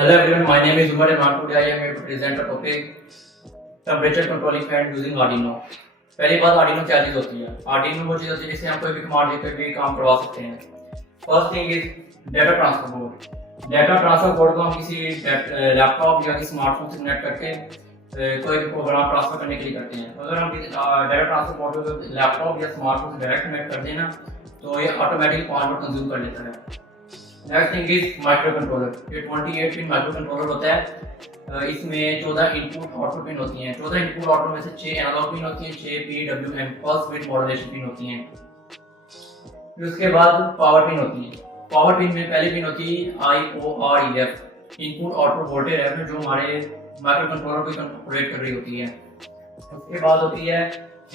Hello everyone, my name is Umar and today I am here to present a topic temperature controlling fan using Arduino. पहली बात Arduino क्या चीज़ होती है? Arduino वो चीज़ होती है जिससे हम कोई भी कमांड देकर भी काम करवा सकते हैं. First thing is data transfer board. Data transfer board को हम किसी लैपटॉप या किसी स्मार्टफोन से कनेक्ट करके कोई भी प्रोग्राम ट्रांसफर करने के लिए करते हैं. अगर हम डाटा ट्रांसफर बोर्ड को लैपटॉप या स्मार्टफोन से डायरेक्ट कनेक्ट कर देना तो ये ऑटोमेटिकली पावर कंज्यूम कर लेता है. Next thing is micro controller. ये 28 पिन माइक्रो कंट्रोलर होता है. इसमें 14 इनपुट आउटपुट पिन होती हैं. 14 इनपुट आउटपुट में से 6 एनालॉग पिन होती हैं, 6 PWM pulse with modulation pin होती हैं. फिर उसके बाद पावर पिन होती है. पावर पिन में पहली पिन होती है IOREF, input output voltage refer, जो हमारे माइक्रो कंट्रोलर को कंट्रोल कर रही होती है. उसके बाद होती है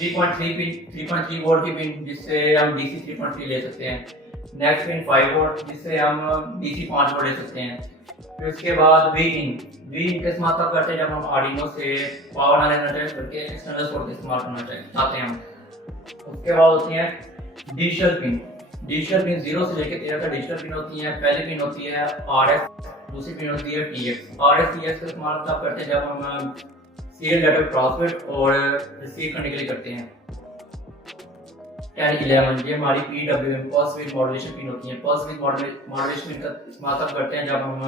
3.3 पिन, 3.3 वोल्ट की पिन, जिससे हम DC 3.3 ले सकते हैं. नेक्स्ट पिन 5 वोल्ट, जिससे हम DC 5 वोल्ट ले सकते हैं. फिर उसके बाद V-in का इस्तेमाल तब करते हैं जब हम Arduino से पावर ना लेना चाहें, करके एक्सटर्नल सोर्स इस्तेमाल करना चाहते हैं हम. उसके बाद होती है डिजिटल पिन. डिजिटल पिन 0 से लेकर 13 तक डिजिटल पिन होती है. पहली पिन होती है RS, दूसरी पिन होती है TX. RS TX का इस्तेमाल तब करते हैं जब हम सीरियल डाटा ट्रांसमिट और रिसीव करने के लिए करते हैं. 10-11 ये हमारी PWM pulse with modulation pin होती हैं. पल्स विद मॉड्यूलेशन पिन का इस्तेमाल तब करते हैं जब हम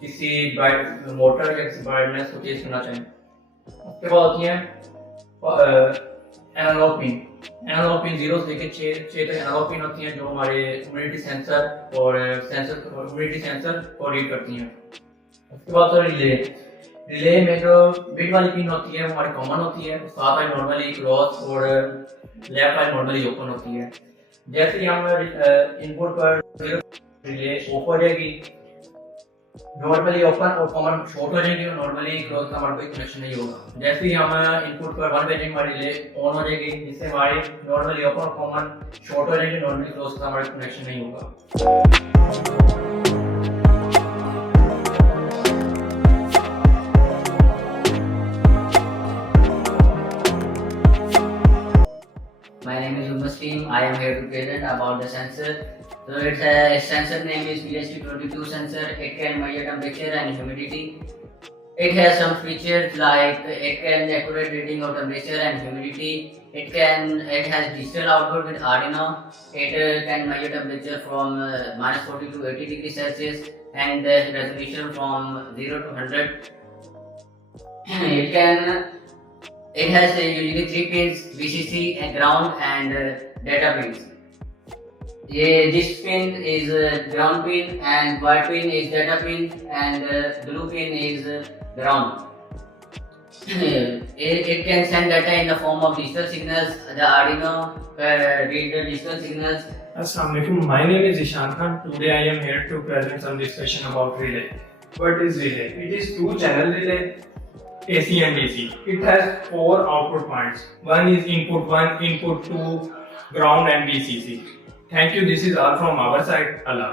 किसी ब्राइट मोटर या किसी ब्राइटनेस को तेज करना चाहें. उसके बाद होती हैं एनालॉग पिन. एनालॉग पिन 0 से लेकर 6 तक एनालॉग पिन होती हैं, जो हमारे ह्यूमिडिटी सेंसर और ह्यूमिडिटी सेंसर को रीड करती हैं. उसके बाद तो रिले में जो बिट वाली पिन होती है वो हमारी कॉमन होती है. साथ ही नॉर्मली क्लोज और लेफ्ट वाली नॉर्मली ओपन होती है. जैसे ही हम इनपुट पर रिले ऑफ हो जाएगी, नॉर्मली ओपन और कॉमन शॉर्ट हो जाएगी, और नॉर्मली क्लोज का हमारा कोई कनेक्शन नहीं होगा. जैसे ही हम इनपुट पर 1 भेजेंगे हमारी रिले ऑन हो जाएगी, जिससे हमारे नॉर्मली ओपन और कॉमन शॉर्ट हो जाएंगे, नॉर्मली क्लोज का हमारा कनेक्शन नहीं होगा. My name is Umasteen. I am here to present about the sensor. So its a sensor name is PSP22 sensor. It can measure temperature and humidity. It has some features like it can accurate reading of temperature and humidity. It has digital output with Arduino. It can measure temperature from -40 to 80 degrees Celsius and the resolution from 0 to 100. It has usually 3 pins: VCC and ground and data pins. This pin is ground pin and white pin is data pin and blue pin is ground. It can send data in the form of digital signals. The Arduino read the digital signals. Assalamualaikum. My name is Ishan Khan. Today I am here to present some discussion about relay. What is relay? It is 2-channel relay, AC and DC. It has 4 output points. One is input 1, input 2, ground and VCC. Thank you. This is all from our side. Allah.